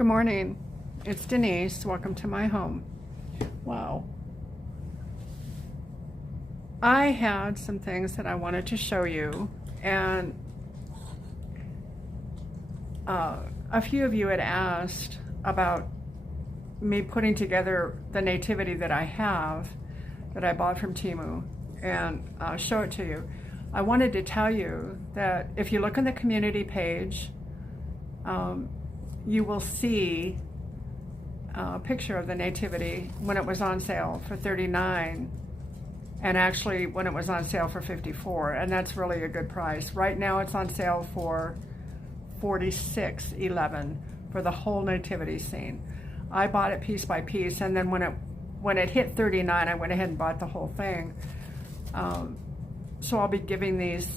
Good morning. It's Denise. Welcome to my home. Wow. I had some things that I wanted to show you, and a few of you had asked about me putting together the nativity that I have, that I bought from TEMU, and I'll show it to you. I wanted to tell you that if you look on the community page, you will see a picture of the nativity when it was on sale for $39, and actually when it was on sale for $54, and that's really a good price. Right now it's on sale for $46.11 for the whole nativity scene. I bought it piece by piece, and then when it hit $39, I went ahead and bought the whole thing. So I'll be giving these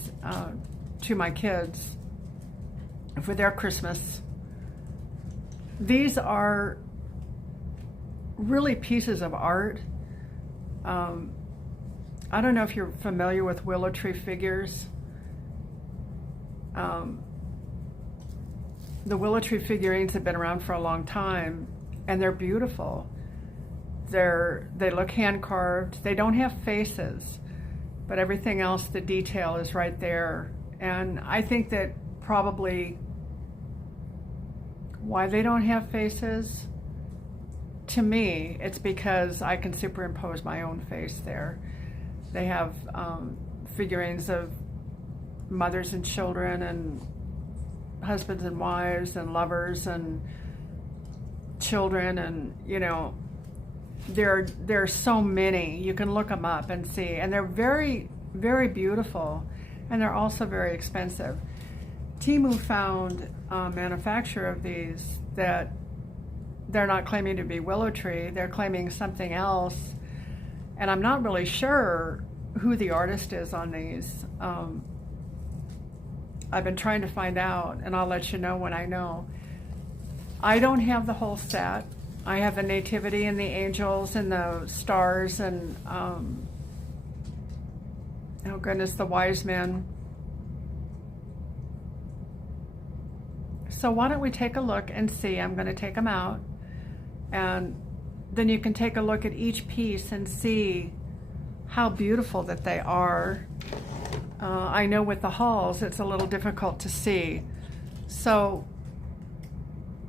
to my kids for their Christmas. These are really pieces of art. I don't know if you're familiar with willow tree figures. The willow tree figurines have been around for a long time, and they're beautiful. They look hand carved. They don't have faces, but everything else, the detail is right there. And I think that probably why they don't have faces, to me, it's because I can superimpose my own face there. They have figurines of mothers and children and husbands and wives and lovers and children, and you know, there are so many. You can look them up and see, and they're very, very beautiful, and they're also very expensive. TEMU found a manufacturer of these that they're not claiming to be willow tree, they're claiming something else, and I'm not really sure who the artist is on these. I've been trying to find out, and I'll let you know when I know. I don't have the whole set. I have the nativity and the angels and the stars and oh goodness, the wise men. So why don't we take a look and see? I'm going to take them out, and then you can take a look at each piece and see how beautiful that they are. I know with the halls it's a little difficult to see, so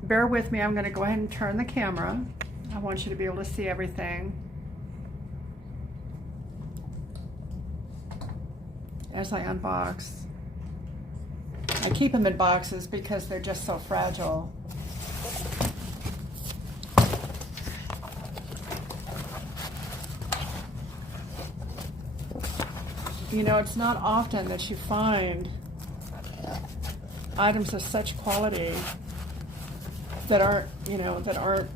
bear with me. I'm going to go ahead and turn the camera. I want you to be able to see everything as I unbox. I keep them in boxes because they're just so fragile. You know, it's not often that you find items of such quality that aren't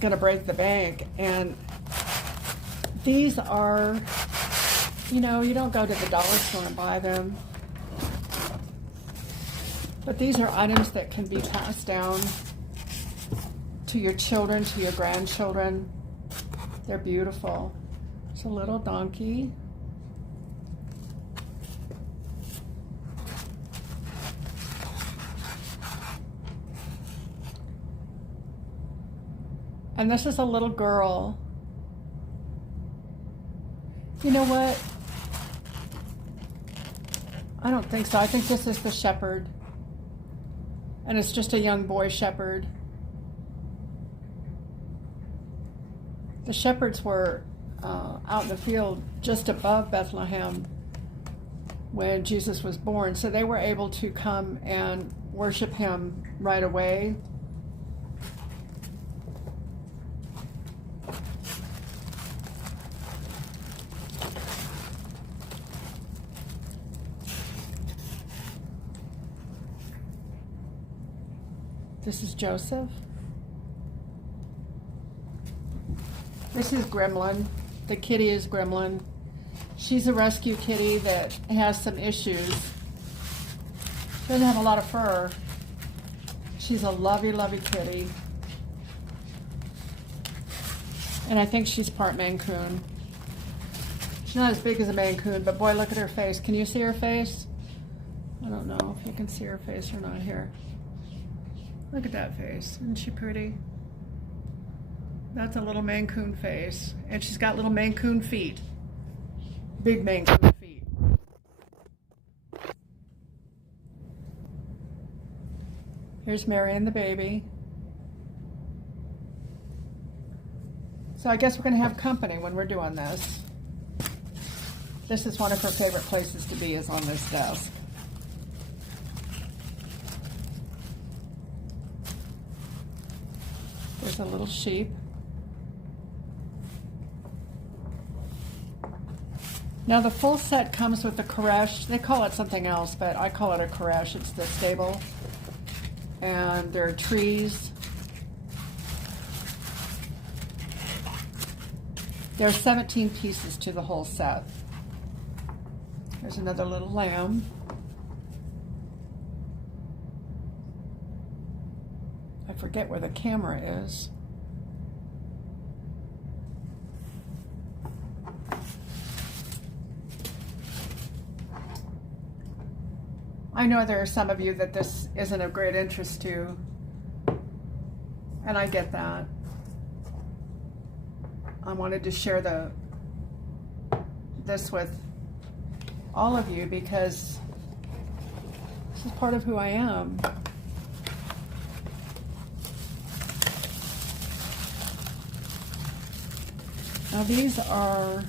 going to break the bank. And these are, you know, you don't go to the dollar store and buy them, but these are items that can be passed down to your children, to your grandchildren. They're beautiful. It's a little donkey. And this is a little girl. You know what? I don't think so. I think this is the shepherd. And it's just a young boy shepherd. The shepherds were out in the field just above Bethlehem when Jesus was born. So they were able to come and worship him right away. This is Joseph. This is Gremlin. The kitty is Gremlin. She's a rescue kitty that has some issues. She doesn't have a lot of fur. She's a lovey, lovey kitty. And I think she's part Maine Coon. She's not as big as a Maine Coon, but boy, look at her face. Can you see her face? I don't know if you can see her face or not here. Look at that face. Isn't she pretty? That's a little Mancoon face. And she's got little Mancoon feet. Big Mancoon feet. Here's Mary and the baby. So I guess we're going to have company when we're doing this. This is one of her favorite places to be, is on this desk. There's a little sheep. Now the full set comes with the creche. They call it something else, but I call it a creche. It's the stable. And there are trees. There are 17 pieces to the whole set. There's another little lamb. I forget where the camera is. I know there are some of you that this isn't of great interest to, and I get that. I wanted to share this with all of you because this is part of who I am. Now these are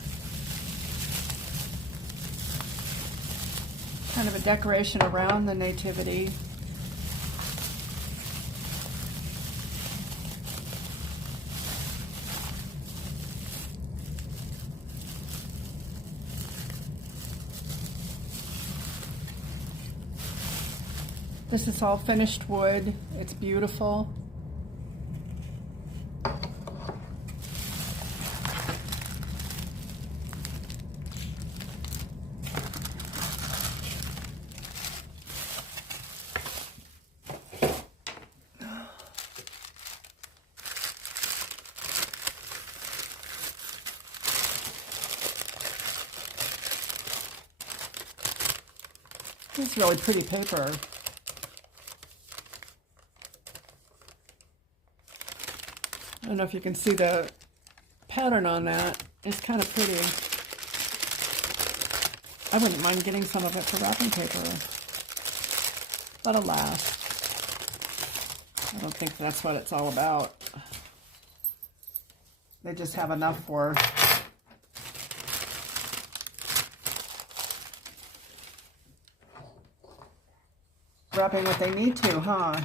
kind of a decoration around the nativity. This is all finished wood. It's beautiful. It's really pretty paper. I don't know if you can see the pattern on that. It's kind of pretty. I wouldn't mind getting some of it for wrapping paper. But alas, I don't think that's what it's all about. They just have enough for wrapping what they need to, huh?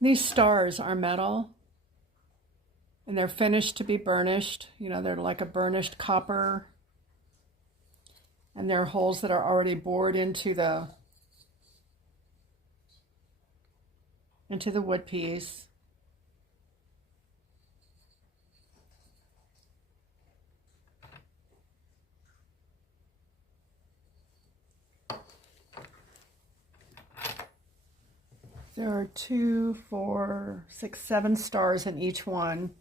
These stars are metal. And they're finished to be burnished. You know, they're like a burnished copper. And there are holes that are already bored into the wood piece. There are 2, 4, 6, 7 stars in each one.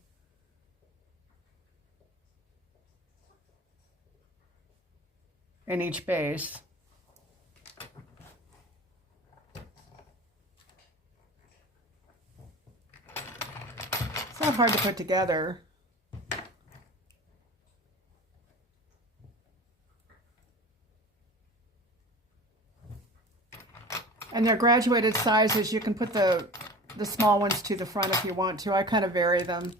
In each base. It's not hard to put together. And they're graduated sizes. You can put the small ones to the front if you want to. I kind of vary them.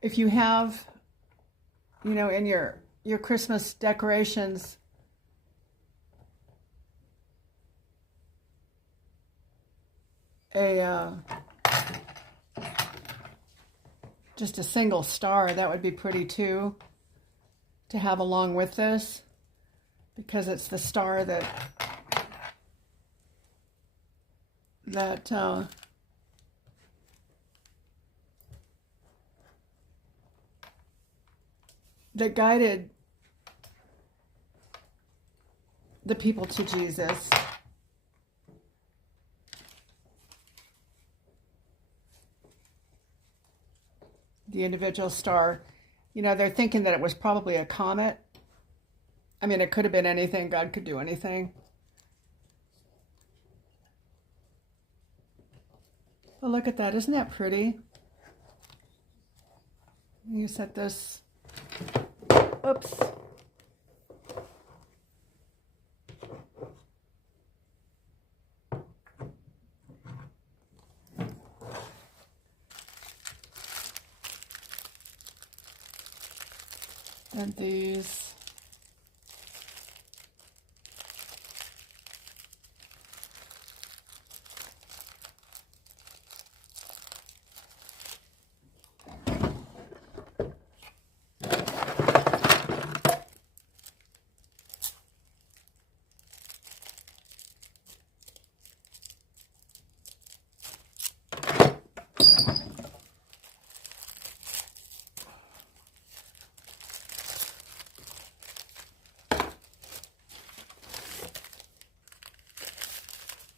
If you have, you know, in your Christmas decorations, just a single star, that would be pretty too, to have along with this, because it's the star that guided the people to Jesus. The individual star, you know, they're thinking that it was probably a comet I mean, it could have been anything. God could do anything. But look at that. Isn't that pretty? You set this. Oops. And these.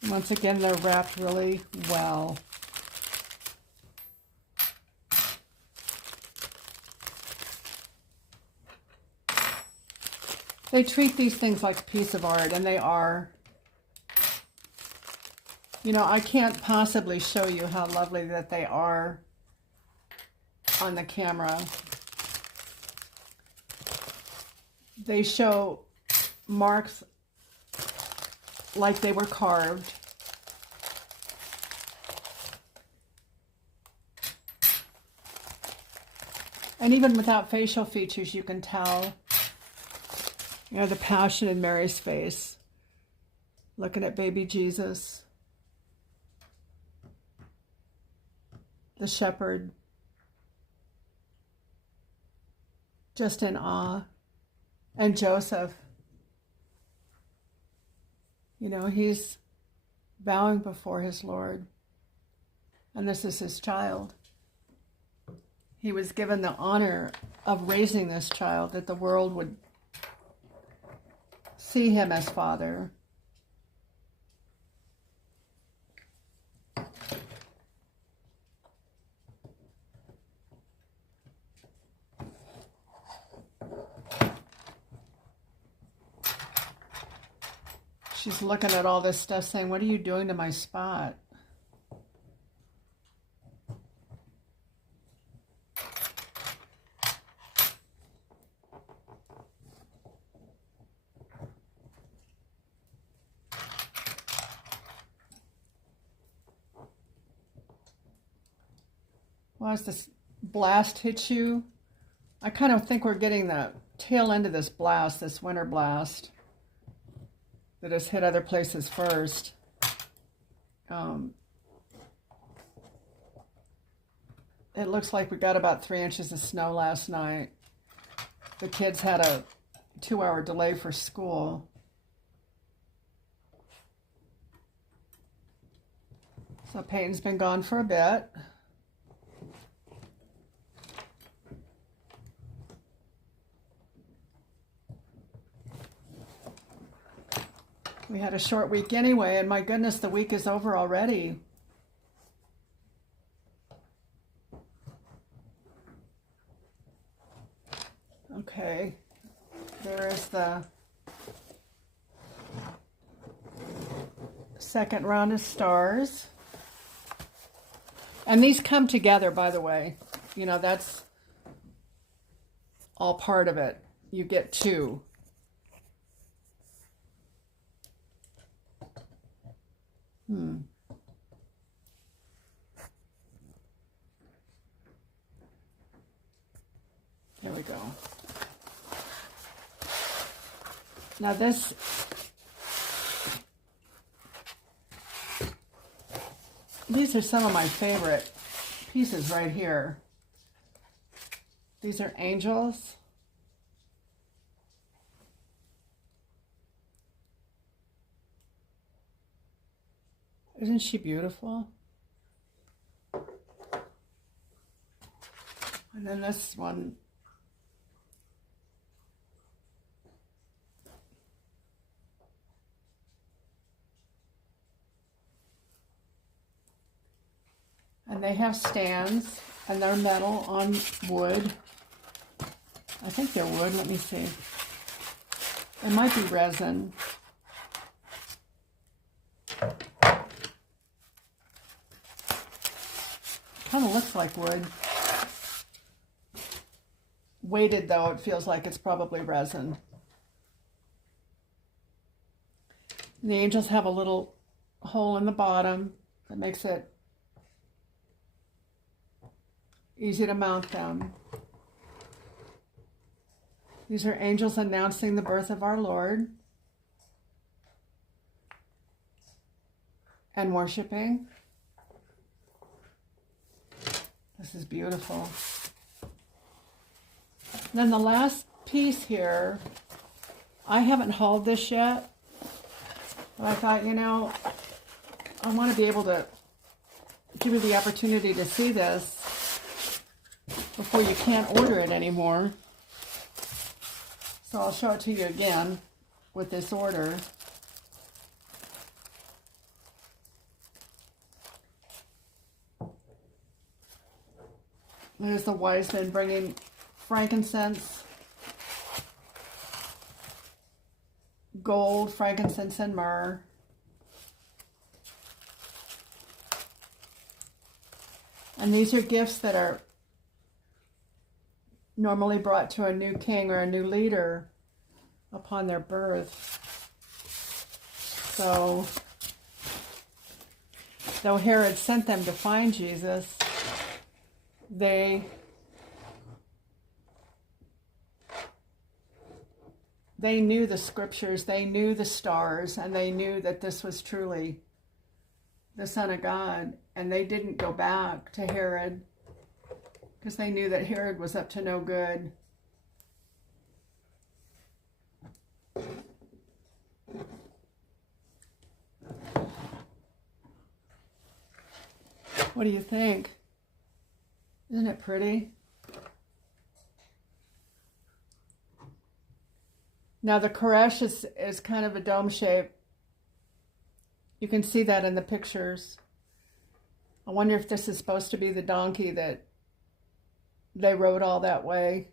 Once again, they're wrapped really well. They treat these things like a piece of art, and they are. You know, I can't possibly show you how lovely that they are on the camera. They show marks like they were carved. And even without facial features, you can tell, you know, the passion in Mary's face, looking at baby Jesus, the shepherd, just in awe, and Joseph, you know, he's bowing before his Lord, and this is his child. He was given the honor of raising this child, that the world would see him as Father. She's looking at all this stuff saying, "What are you doing to my spot?" Well, as this blast hits you, I kind of think we're getting the tail end of this blast, this winter blast that has hit other places first. It looks like we got about 3 inches of snow last night. The kids had a 2-hour delay for school. So Peyton's been gone for a bit. We had a short week anyway, and my goodness, the week is over already. Okay, there is the second round of stars. And these come together, by the way. You know, that's all part of it. You get 2. There we go. Now these are some of my favorite pieces right here. These are angels. Isn't she beautiful? And then this one. And they have stands, and they're metal on wood. I think they're wood, let me see. It might be resin. Kind of looks like wood. Weighted though, it feels like it's probably resin. And the angels have a little hole in the bottom that makes it easy to mount them. These are angels announcing the birth of our Lord and worshiping. This is beautiful. And then the last piece here, I haven't hauled this yet, but I thought, you know, I want to be able to give you the opportunity to see this before you can't order it anymore. So I'll show it to you again with this order. There's the wise men bringing frankincense, gold, frankincense, and myrrh. And these are gifts that are normally brought to a new king or a new leader upon their birth. So, though Herod sent them to find Jesus, they knew the scriptures, they knew the stars, and they knew that this was truly the Son of God. And they didn't go back to Herod because they knew that Herod was up to no good. What do you think? Isn't it pretty? Now the Koresh is kind of a dome shape. You can see that in the pictures. I wonder if this is supposed to be the donkey that they rode all that way.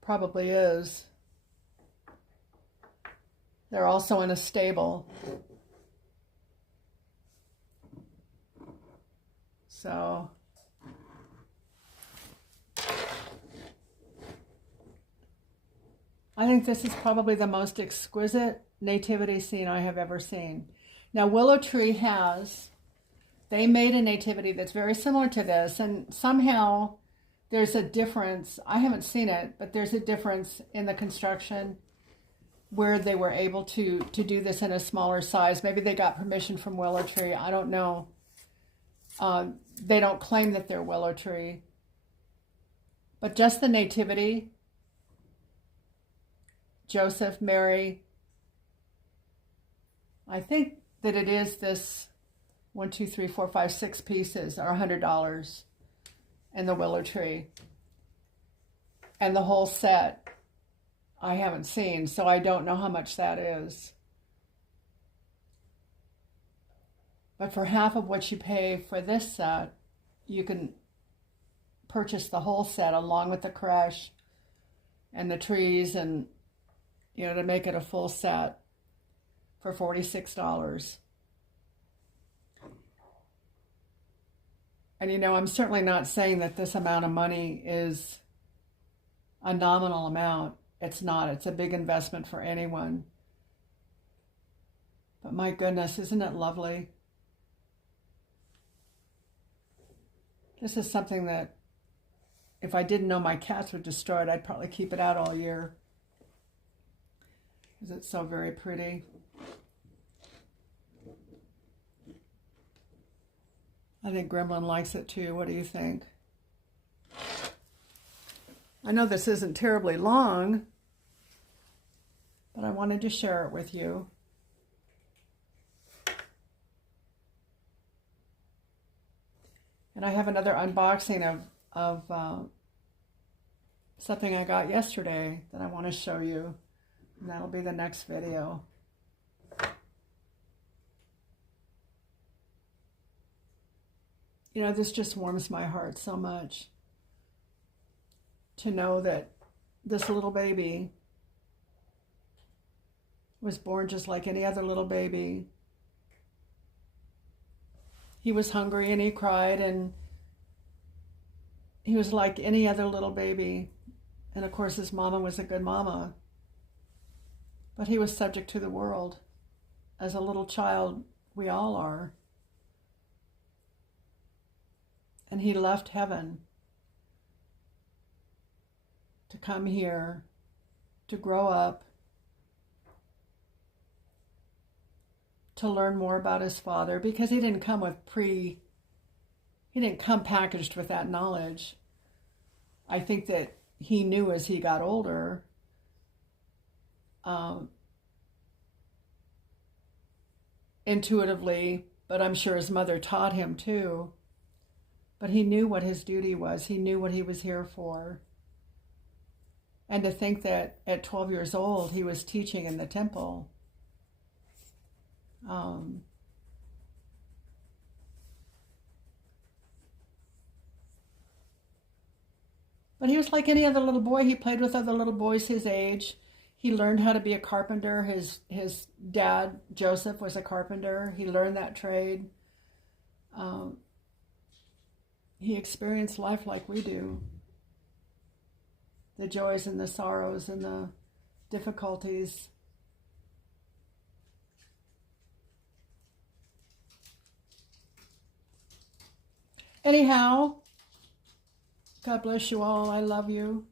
Probably is. They're also in a stable. So I think this is probably the most exquisite nativity scene I have ever seen. Now Willow Tree they made a nativity that's very similar to this, and somehow there's a difference. I haven't seen it, but there's a difference in the construction where they were able to do this in a smaller size. Maybe they got permission from Willow Tree. I don't know. They don't claim that they're Willow Tree. But just the nativity, Joseph, Mary, I think that it is this 1, 2, 3, 4, 5, 6 pieces are $100 in the Willow Tree. And the whole set I haven't seen, so I don't know how much that is. But for half of what you pay for this set, you can purchase the whole set along with the creche and the trees, and to make it a full set for $46. And I'm certainly not saying that this amount of money is a nominal amount. It's not. It's a big investment for anyone. But my goodness, isn't it lovely? This is something that if I didn't know my cats would destroy it, I'd probably keep it out all year. Because it's so very pretty. I think Gremlin likes it too. What do you think? I know this isn't terribly long, but I wanted to share it with you. And I have another unboxing of something I got yesterday that I want to show you. And that'll be the next video. This just warms my heart so much to know that this little baby was born just like any other little baby. He was hungry and he cried, and he was like any other little baby. And of course his mama was a good mama. But he was subject to the world. As a little child, we all are. And he left heaven to come here, to grow up, to learn more about his father, because he didn't come packaged with that knowledge. I think that he knew as he got older, intuitively, but I'm sure his mother taught him too. But he knew what his duty was. He knew what he was here for. And to think that at 12 years old, he was teaching in the temple. But he was like any other little boy. He played with other little boys his age. He learned how to be a carpenter. His dad, Joseph, was a carpenter. He learned that trade. He experienced life like we do. The joys and the sorrows and the difficulties. Anyhow, God bless you all. I love you.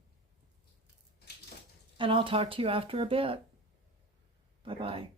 And I'll talk to you after a bit. Bye-bye.